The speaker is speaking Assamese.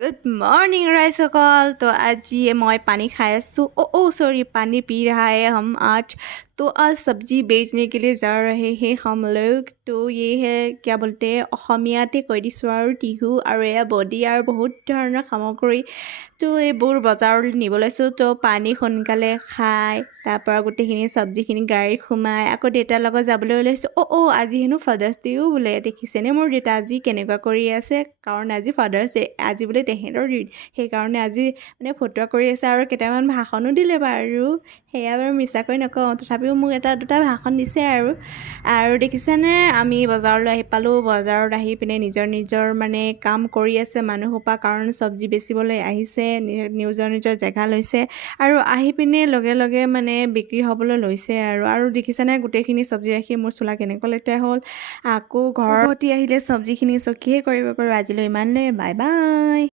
Good morning राइसकल। तो आज ये मैं पानी खाए सो ओ सॉरी पानी पी रहा है हम आज। तो आज सब्जी बेचने के लिए जा रहे हैं हम लोग। तो ये है क्या बोलते हैं অসমীয়াতে কৈ দিছোঁ আৰু টিহু আৰু এয়া বডি আৰু বহুত ধৰণৰ সামগ্ৰী। তো এইবোৰ বজাৰলৈ নিব লৈছোঁ। তো পানী সোনকালে খাই তাৰপৰা গোটেইখিনি চব্জিখিনি গাড়ীত সোমাই আকৌ দেউতাৰ লগত যাবলৈ ওলাইছোঁ। আজি হেনো ফাদাৰ্ছ ডেও বোলে। দেখিছেনে মোৰ দেউতা আজি কেনেকুৱা কৰি আছে, কাৰণ আজি ফাদাৰ্ছ ডে, আজি বোলে তেহেঁতৰ দিন। সেইকাৰণে আজি মানে ফটোৱা কৰি আছে আৰু কেইটামান ভাষণো দিলে বাৰু। সেয়া বাৰু মিছাকৈ নকওঁ, তথাপিও মোক এটা দুটা ভাষণ দিছে আৰু দেখিছেনে আমি বজাৰলৈ আহি পালোঁ। বজাৰত আহি পিনে নিজৰ মানে কাম কৰি আছে মানুহসোপা, কাৰণ চব্জি বেচিবলৈ আহিছে, নিজৰ জেগা লৈছে আৰু আহি পিনে লগে লগে মানে বিক্ৰী হ'বলৈ লৈছে আৰু দেখিছেনে গোটেইখিনি চব্জি ৰাখি মোৰ চোলা কেনেকুৱা লেতেৰা হ'ল। আকৌ ঘৰ উভতি আহিলে চব্জিখিনি চকীহে কৰিব পাৰোঁ। আজিলৈ ইমানলৈ, বাই বাই।